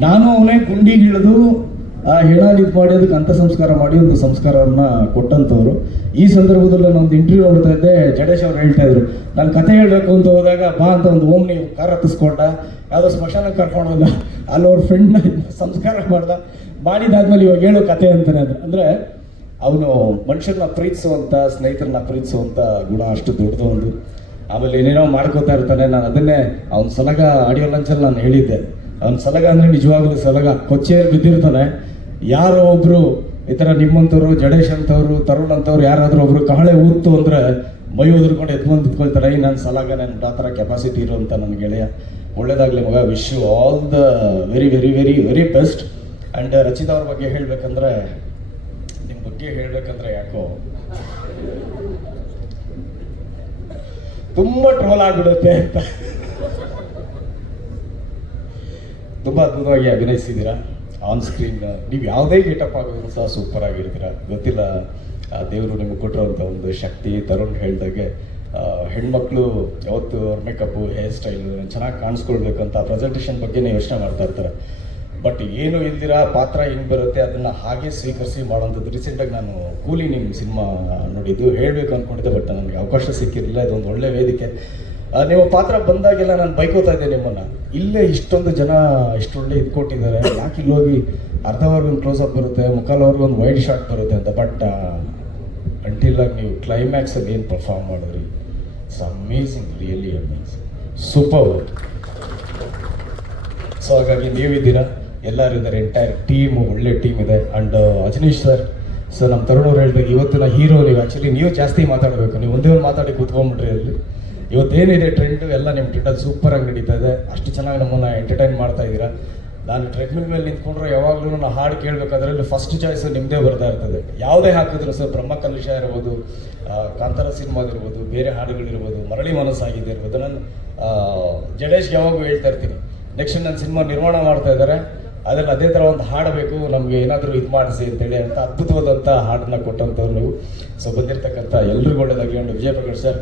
ನಾನು ಅವನೇ ಗುಂಡಿಗಿಳಿದು, ಆ ಮಾಡಿ ಅದಕ್ಕೆ ಅಂತ್ಯ ಸಂಸ್ಕಾರ ಮಾಡಿ ಒಂದು ಸಂಸ್ಕಾರವನ್ನ ಕೊಟ್ಟಂತವ್ರು. ಈ ಸಂದರ್ಭದಲ್ಲಿ ನಾನು ಒಂದು ಇಂಟರ್ವ್ಯೂ ನೋಡ್ತಾ ಇದ್ದೆ, ಜಡೇಶ್ ಅವ್ರು ಹೇಳ್ತಾ ಇದ್ರು, ನಾನು ಕತೆ ಹೇಳಬೇಕು ಅಂತ ಹೋದಾಗ ಬಾ ಅಂತ ಒಂದು ಓಮ್ನಿ ಕಾರ್ ಹತ್ತಿಸ್ಕೊಂಡ. ಯಾವುದೋ ಸ್ಮಶಾನ ಕರ್ಕೊಂಡು ಹೋದ. ಅಲ್ಲಿ ಅವ್ರ ಫ್ರೆಂಡ್ನ ಸಂಸ್ಕಾರ ಮಾಡ್ದ. ಮಾಡಿದಾದ್ಮೇಲೆ ಇವಾಗ ಹೇಳೋ ಕತೆ ಅಂತಾನೆ ಅದು ಅಂದ್ರೆ ಅವನು ಮನುಷ್ಯರನ್ನ ಪ್ರೀತಿಸುವಂತ, ಸ್ನೇಹಿತರನ್ನ ಪ್ರೀತಿಸುವಂತ ಗುಣ ಅಷ್ಟು ದೊಡ್ಡದು ಒಂದು. ಆಮೇಲೆ ಏನೇನೋ ಮಾಡ್ಕೋತಾ ಇರ್ತಾನೆ. ನಾನು ಅದನ್ನೇ ಅವ್ನ ಸಲಗ ಆಡಿಯೋ ಲಂಚಲ್ಲಿ ನಾನು ಹೇಳಿದ್ದೆ. ಅವ್ನ ಸಲಗ ಅಂದರೆ ನಿಜವಾಗ್ಲೂ ಸಲಗ. ಕೊಚ್ಚೆ ಬಿದ್ದಿರ್ತಾನೆ. ಯಾರೋ ಒಬ್ಬರು ಈ ಥರ ನಿಮ್ಮಂಥವ್ರು, ಜಡೇಶ್ ಅಂತವ್ರು ತರುಣ್ ಅಂತವ್ರು ಯಾರಾದರೂ ಒಬ್ರು ಕಹಳೆ ಊತ್ತು ಅಂದ್ರೆ ಮೈ ಉದುರ್ಕೊಂಡು ಎತ್ಕೊಂಡು ನಿಂತ್ಕೊಳ್ತಾರೆ. ಈ ನನ್ನ ಸಲಗ ನನ್ನ ಆ ಥರ ಕೆಪಾಸಿಟಿ ಇರುವಂಥ ನನ್ನ ಗೆಳೆಯ. ಒಳ್ಳೇದಾಗಲಿ ಮಗ. Wish you all the very very very very best and Rachita ಅವ್ರ ಬಗ್ಗೆ ಹೇಳ್ಬೇಕಂದ್ರೆ ನಿಮ್ಮ ಬಗ್ಗೆ ಹೇಳಬೇಕಂದ್ರೆ ಯಾಕೋ? ತುಂಬಾ ಟ್ರೋಲ್ ಆಗ್ಬಿಡುತ್ತೆ ಅಂತ. ತುಂಬಾ ಅದ್ಭುತವಾಗಿ ಅಭಿನಯಿಸಿದ್ದೀರಾ? ಆನ್ ಸ್ಕ್ರೀನ್ ನೀವು ಯಾವುದೇ ಗೇಟಪ್ ಆಗೋದ್ರು ಸಹ ಸೂಪರ್ ಆಗಿರ್ತೀರ? ಗೊತ್ತಿಲ್ಲ, ಆ, ದೇವರು ನಿಮಗೆ ಕೊಟ್ಟಿರುವಂಥ ಒಂದು ಶಕ್ತಿ, ತರುಣ್ ಹೇಳ್ದಾಗೆ ಹೆಣ್ಮಕ್ಳು ಯಾವತ್ತು ಅವ್ರ ಹೇರ್ ಸ್ಟೈಲು ಚೆನ್ನಾಗಿ ಕಾಣಿಸ್ಕೊಳ್ಬೇಕಂತ ಪ್ರೆಸೆಂಟೇಷನ್ ಬಗ್ಗೆನೇ ಯೋಚನೆ ಮಾಡ್ತಾ ಇರ್ತಾರೆ. ಬಟ್ ಏನು ಇಲ್ದಿರಾ, ಪಾತ್ರ ಹೆಂಗೆ ಬರುತ್ತೆ ಅದನ್ನು ಹಾಗೆ ಸ್ವೀಕರಿಸಿ ಮಾಡೋಂಥದ್ದು. ರೀಸೆಂಟಾಗಿ ನಾನು ಕೂಲಿ ನಿಮ್ಮ ಸಿನಿಮಾ ನೋಡಿದ್ದು. ಹೇಳಬೇಕು ಅಂದ್ಕೊಂಡಿದ್ದೆ ಬಟ್ ನನಗೆ ಅವಕಾಶ ಸಿಕ್ಕಿರಲಿಲ್ಲ. ಇದೊಂದು ಒಳ್ಳೆ ವೇದಿಕೆ. ನಿಮ್ಮ ಪಾತ್ರ ಬಂದಾಗೆಲ್ಲ ನಾನು ಬೈಕೋತಾ ಇದ್ದೆ ನಿಮ್ಮನ್ನು. ಇಲ್ಲೇ ಇಷ್ಟೊಂದು ಜನ ಇಷ್ಟೊಳ್ಳೆ ಇದು ಕೊಟ್ಟಿದ್ದಾರೆ. ಯಾಕೆ ಇಲ್ಲಿ ಹೋಗಿ ಅರ್ಧವರೆಗೂ ಒಂದು ಕ್ಲೋಸ್ ಅಪ್ ಬರುತ್ತೆ, ಮುಕ್ಕಾಲವರೆಗೂ ಒಂದು ವೈಡ್ ಶಾಟ್ ಬರುತ್ತೆ ಅಂತ. ಬಟ್ ಅಂಟಿಲ್ ನೀವು ಕ್ಲೈಮ್ಯಾಕ್ಸಲ್ಲಿ ಏನು ಪರ್ಫಾರ್ಮ್ ಮಾಡಿದ್ರಿ? It's amazing really amazing super so ಹಾಗಾಗಿ ನೀವಿದ್ದೀರಾ? ಎಲ್ಲರೂ ಇದ್ದಾರೆ. ಎಂಟೈರ್ ಟೀಮ್ ಒಳ್ಳೆ ಟೀಮ್ ಇದೆ. ಅಂಡ್ ಅಜನೀಶ್ ಸರ್ ಸರ್ ನಮ್ಮ ತರುಣವ್ರು ಹೇಳಿದಾಗ ಇವತ್ತಿನ ಹೀರೋ ನೀವು ಆ್ಯಕ್ಚುಲಿ ನೀವು ಜಾಸ್ತಿ ಮಾತಾಡಬೇಕು. ನೀವು ಒಂದೇ ಒಂದು ಮಾತಾಡಿ ಕೂತ್ಕೊಂಡ್ಬಿಟ್ರಿ ಅಲ್ಲಿ ಇವತ್ತೇನಿದೆ ಟ್ರೆಂಡ್ ಎಲ್ಲ ನಿಮ್ಮ ಟ್ರೆಂಡಲ್ಲಿ ಸೂಪರಾಗಿ ನಡೀತಾ ಇದೆ. ಅಷ್ಟು ಚೆನ್ನಾಗಿ ನಮ್ಮನ್ನು ಎಂಟರ್ಟೈನ್ ಮಾಡ್ತಾ ಇದ್ದೀರಾ? ನಾನು ಟ್ರೆಡ್ಮಿಲ್ ಮೇಲೆ ನಿಂತ್ಕೊಂಡ್ರೆ ಯಾವಾಗಲೂ ನಾನು ಹಾಡು ಕೇಳಬೇಕಾದ್ರಲ್ಲಿ ಫಸ್ಟ್ ಚಾಯ್ಸ್ ನಿಮ್ಮದೇ ಬರ್ತಾ ಇರ್ತದೆ. ಯಾವುದೇ ಹಾಕಿದ್ರು ಸರ್, ಬ್ರಹ್ಮ ಕಲುಷ ಇರ್ಬೋದು ಕಾಂತಾರ ಸಿನಿಮಾ ಆಗಿರ್ಬೋದು ಬೇರೆ ಹಾಡುಗಳಿರ್ಬೋದು, ಮರಳಿ ಮನಸ್ಸಾಗಿದೆ ಇರ್ಬೋದು. ನಾನು ಜಡೇಶ್ಗೆ ಯಾವಾಗೂ ಹೇಳ್ತಾ ಇರ್ತೀನಿ ನೆಕ್ಸ್ಟ್ ನನ್ನ ಸಿನಿಮಾ ನಿರ್ಮಾಣ ಮಾಡ್ತಾ ಇದ್ದಾರೆ. ಅದರಲ್ಲಿ ಅದೇ ಥರ ಒಂದು ಹಾಡಬೇಕು ನಮಗೆ ಏನಾದರೂ ಇದು ಮಾಡಿಸಿ ಅಂತೇಳಿ ಅಂತ ಅದ್ಭುತವಾದಂಥ ಹಾಡನ್ನ ಕೊಟ್ಟಂಥವ್ರು ನೀವು. ಸೊ ಬಂದಿರತಕ್ಕಂಥ ಎಲ್ರಿಗೂ ಒಳ್ಳೇದಾಗಲಿ. ವಿಜಯ ಪ್ರಕಾಶ್ ಸರ್